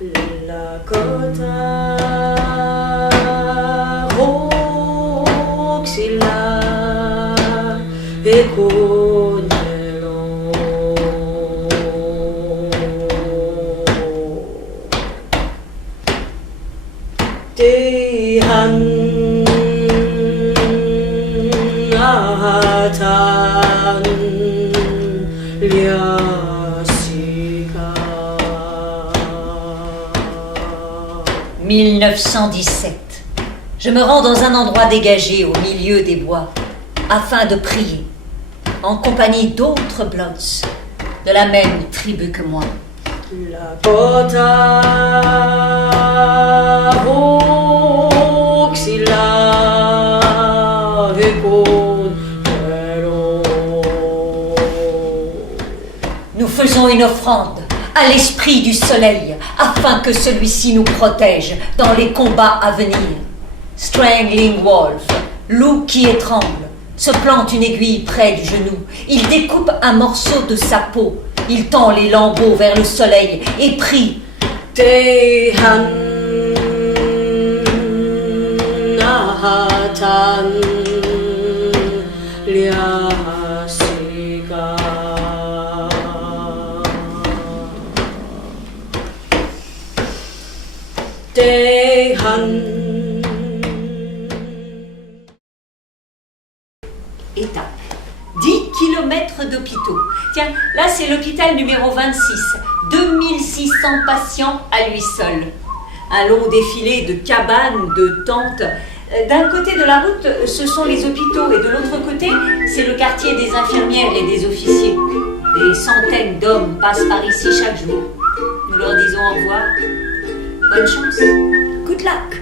Lakota Roxila Econelo Tehan Ahatan Liasika 1917. Je me rends dans un endroit dégagé au milieu des bois afin de prier en compagnie d'autres Bloods de la même tribu que moi. Lakota Roxila Econelo. Nous faisons une offrande à l'esprit du soleil afin que celui-ci nous protège dans les combats à venir. Strangling Wolf, loup qui étrangle, se plante une aiguille près du genou. Il découpe un morceau de sa peau. Il tend les lambeaux vers le soleil et prie. Tehan Ahatan Liasika. Tehan. Étape. 10 kilomètres d'hôpitaux. Tiens, là c'est l'hôpital numéro 26. 2600 patients à lui seul. Un long défilé de cabanes, de tentes. D'un côté de la route, ce sont les hôpitaux et de l'autre côté, c'est le quartier des infirmières et des officiers. Des centaines d'hommes passent par ici chaque jour. Nous leur disons au revoir. Bonne chance. Good luck.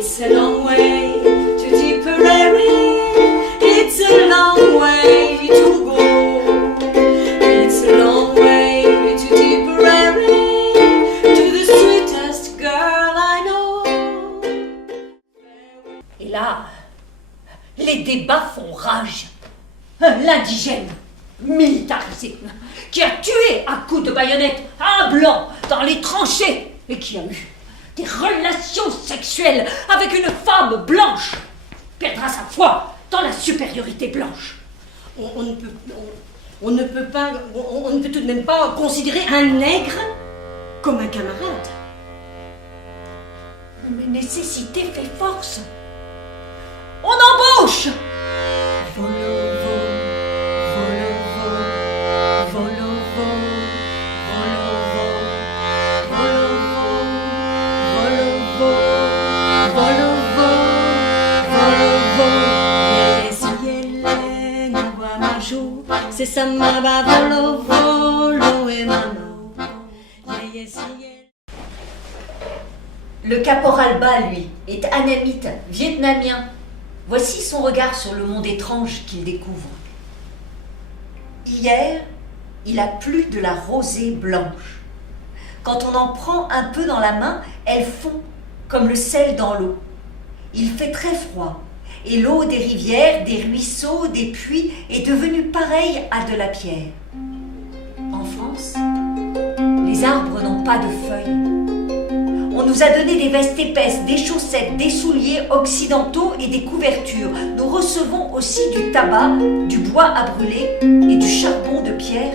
It's a long way to Tipperary. It's a long way to go. It's a long way to Tipperary, to the sweetest girl I know. Et là, les débats font rage. L'indigène, militarisé, qui a tué à coups de baïonnette un blanc dans les tranchées et qui a eu des relations sexuelles avec une femme blanche, perdra sa foi dans la supériorité blanche. On ne peut tout de même pas considérer un nègre comme un camarade. Mais nécessité fait force. On embauche. C'est ça ma va volo volo et mano. Le caporal Ba, lui, est annamite, vietnamien. Voici son regard sur le monde étrange qu'il découvre. Hier, il a plu de la rosée blanche. Quand on en prend un peu dans la main, elle fond comme le sel dans l'eau. Il fait très froid. Et l'eau des rivières, des ruisseaux, des puits est devenue pareille à de la pierre. En France, les arbres n'ont pas de feuilles. On nous a donné des vestes épaisses, des chaussettes, des souliers occidentaux et des couvertures. Nous recevons aussi du tabac, du bois à brûler et du charbon de pierre.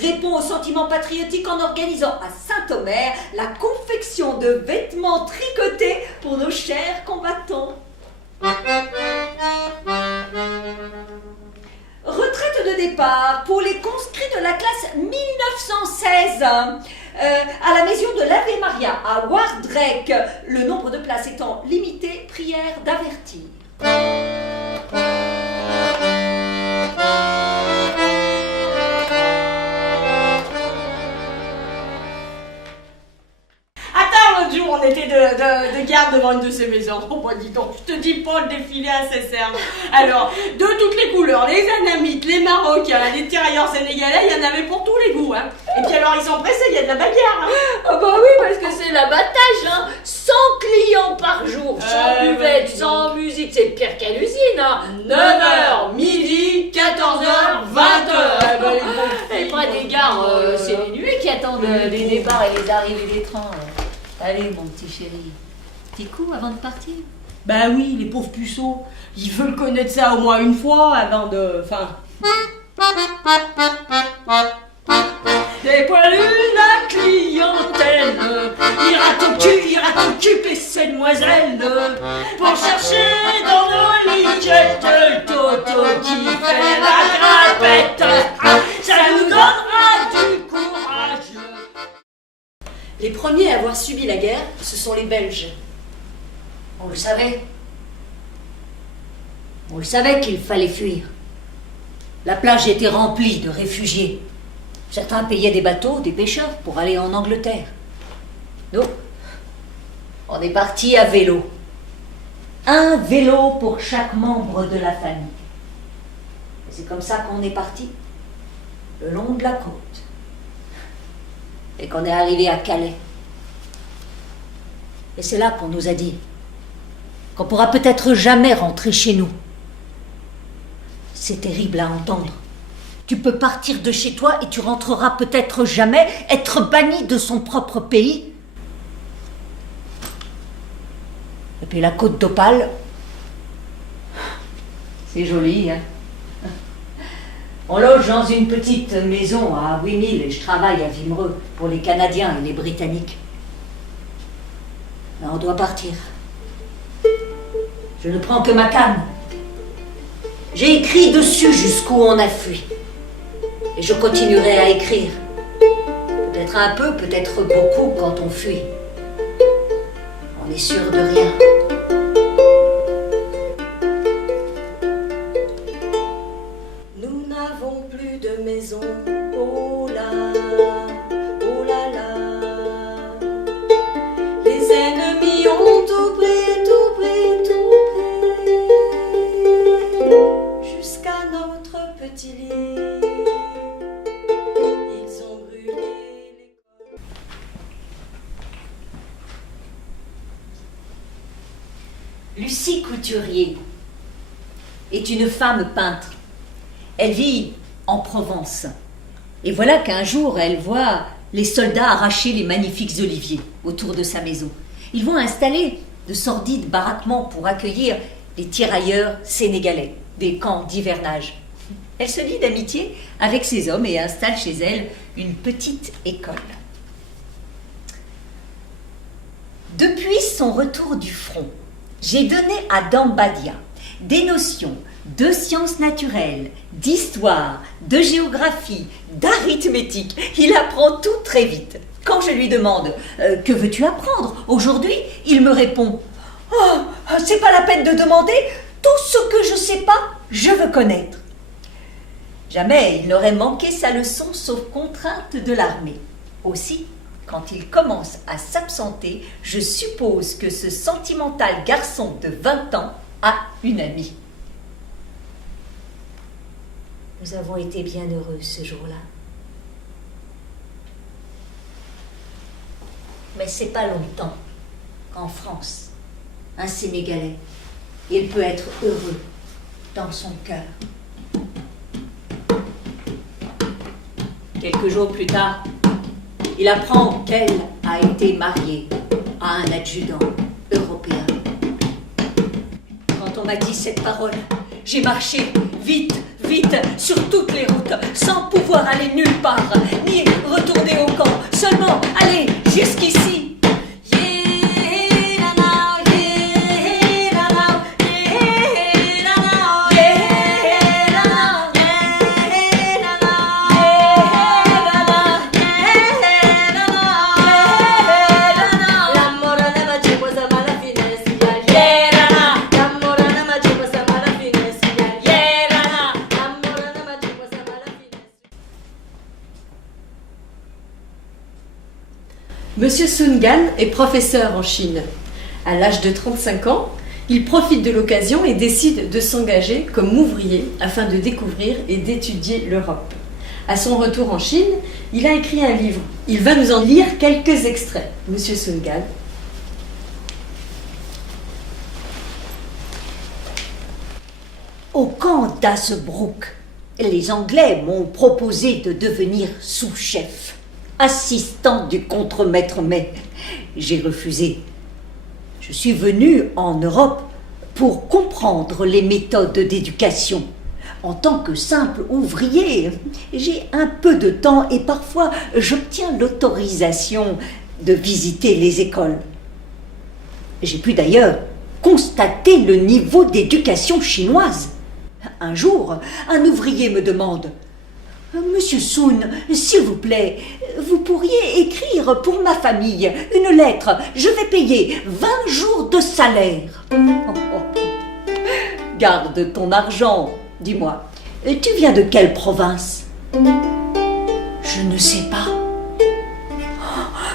Répond au sentiment patriotique en organisant à Saint-Omer la confection de vêtements tricotés pour nos chers combattants. Retraite de de départ pour les conscrits de la classe 1916 à la maison de l'Ave Maria à Wardrek, le nombre de places étant limité, prière d'avertir. L'autre jour, on était de garde devant une de ces maisons. Oh, bah, dis donc, je te dis pas le défilé à Cesserne. Alors, de toutes les couleurs, les anamites, les marocains, les tirailleurs sénégalais, il y en avait pour tous les goûts, hein. Et puis alors, ils sont pressés, il y a de la bagarre, hein. Ah bah oui, parce que c'est l'abattage, hein. 100 clients par jour, sans buvette, sans musique, c'est pire qu'à l'usine, hein. 9h, midi, 14h, 20h. Et pas des gares, c'est les nuits qui attendent les départs et les arrivées des trains. Allez, mon petit chéri, petit coup avant de partir. Bah oui, les pauvres puceaux, ils veulent connaître ça au moins une fois avant de... Enfin... Des poilus, la clientèle ira t'occuper ces demoiselles pour chercher dans nos liquettes le toto qui fait la grappette. Ça nous donnera du courage. Les premiers à avoir subi la guerre, ce sont les Belges. On le savait. On le savait qu'il fallait fuir. La plage était remplie de réfugiés. Certains payaient des bateaux, des pêcheurs, pour aller en Angleterre. Nous, on est partis à vélo. Un vélo pour chaque membre de la famille. Et c'est comme ça qu'on est parti, le long de la côte. Et qu'on est arrivé à Calais. Et c'est là qu'on nous a dit qu'on pourra peut-être jamais rentrer chez nous. C'est terrible à entendre. Tu peux partir de chez toi et tu rentreras peut-être jamais, être banni de son propre pays. Et puis la côte d'Opale, c'est joli, hein. On loge dans une petite maison à 8000 et je travaille à Vimereux pour les Canadiens et les Britanniques. Mais on doit partir. Je ne prends que ma canne. J'ai écrit dessus jusqu'où on a fui. Et je continuerai à écrire. Peut-être un peu, peut-être beaucoup quand on fuit. On n'est sûr de rien. Nous n'avons plus de maison, oh là là. Les ennemis ont tout pris, tout pris, tout pris. Jusqu'à notre petit lit, ils ont brûlé l'école. Lucie Couturier est une femme peintre. Elle vit en Provence. Et voilà qu'un jour, elle voit les soldats arracher les magnifiques oliviers autour de sa maison. Ils vont installer de sordides baraquements pour accueillir les tirailleurs sénégalais des camps d'hivernage. Elle se lie d'amitié avec ces hommes et installe chez elle une petite école. Depuis son retour du front, j'ai donné à Dambadia des notions de sciences naturelles, d'histoire, de géographie, d'arithmétique. Il apprend tout très vite. Quand je lui demande « Que veux-tu apprendre aujourd'hui ?» il me répond « Oh, c'est pas la peine de demander, tout ce que je sais pas, je veux connaître. » Jamais il n'aurait manqué sa leçon sauf contrainte de l'armée. Aussi, quand il commence à s'absenter, je suppose que ce sentimental garçon de 20 ans a une amie. Nous avons été bien heureux ce jour-là. Mais c'est pas longtemps qu'en France, un Sénégalais, il peut être heureux dans son cœur. Quelques jours plus tard, il apprend qu'elle a été mariée à un adjudant européen. Quand on m'a dit cette parole, j'ai marché vite, sur toutes les routes, sans pouvoir aller nulle part, ni retourner au camp, seulement aller jusqu'ici. Monsieur Sun Gan est professeur en Chine. À l'âge de 35 ans, il profite de l'occasion et décide de s'engager comme ouvrier afin de découvrir et d'étudier l'Europe. À son retour en Chine, il a écrit un livre. Il va nous en lire quelques extraits. Monsieur Sun Gan. Au camp d'Hazebrouck, les Anglais m'ont proposé de devenir sous-chef, assistant du contremaître May. J'ai refusé. Je suis venu en Europe pour comprendre les méthodes d'éducation. En tant que simple ouvrier, j'ai un peu de temps et parfois j'obtiens l'autorisation de visiter les écoles. J'ai pu d'ailleurs constater le niveau d'éducation chinoise. Un jour, un ouvrier me demande « Monsieur Sun, s'il vous plaît, vous pourriez écrire pour ma famille une lettre. Je vais payer 20 jours de salaire. » Garde ton argent, dis-moi. Tu viens de quelle province? Je ne sais pas.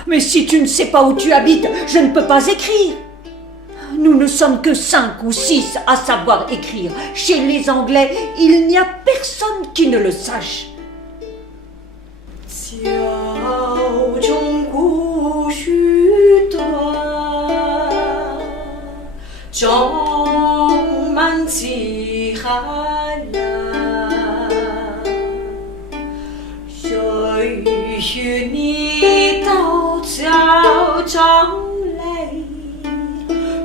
Mais si tu ne sais pas où tu habites, je ne peux pas écrire. Nous ne sommes que 5 ou 6 à savoir écrire. Chez les Anglais, il n'y a personne qui ne le sache. 小钟故须断，装满饥寒呀。谁许你刀鞘张泪，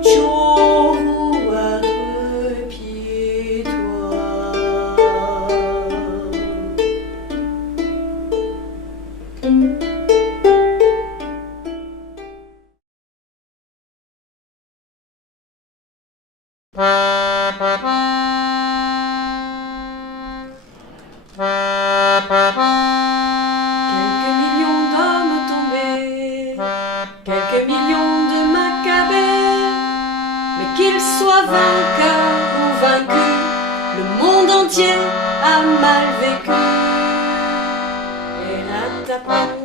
就退披脱。Quelques millions d'hommes tombés, quelques millions de Maccabées, mais qu'ils soient vainqueurs ou vaincus, le monde entier a mal vécu.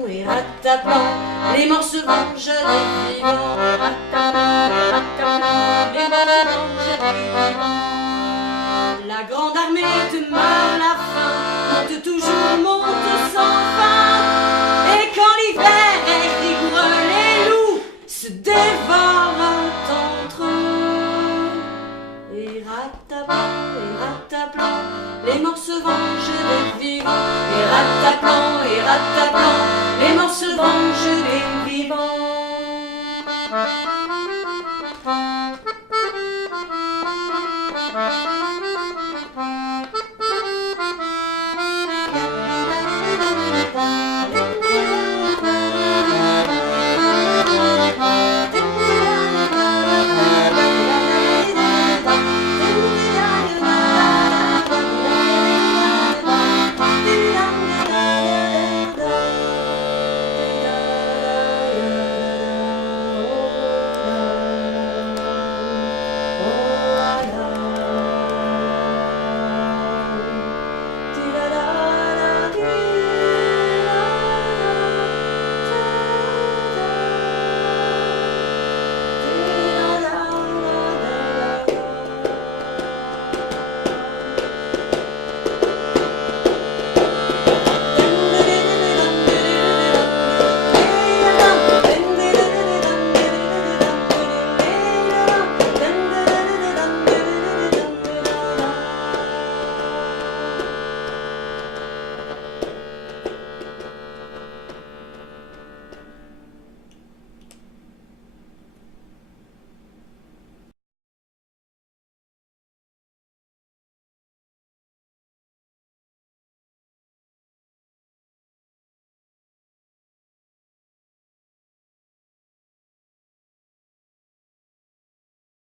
Et rataplan, les morts se vengent des vivants. Et rataplan, les morts se vengent des vivants. La grande armée demeure la faim, monte toujours, monte sans fin. Et quand l'hiver est rigoureux, les loups se dévorent entre eux. Et rataplan, les morts se vengent des vivants. Et rataplan, les morts se vengent des vivants.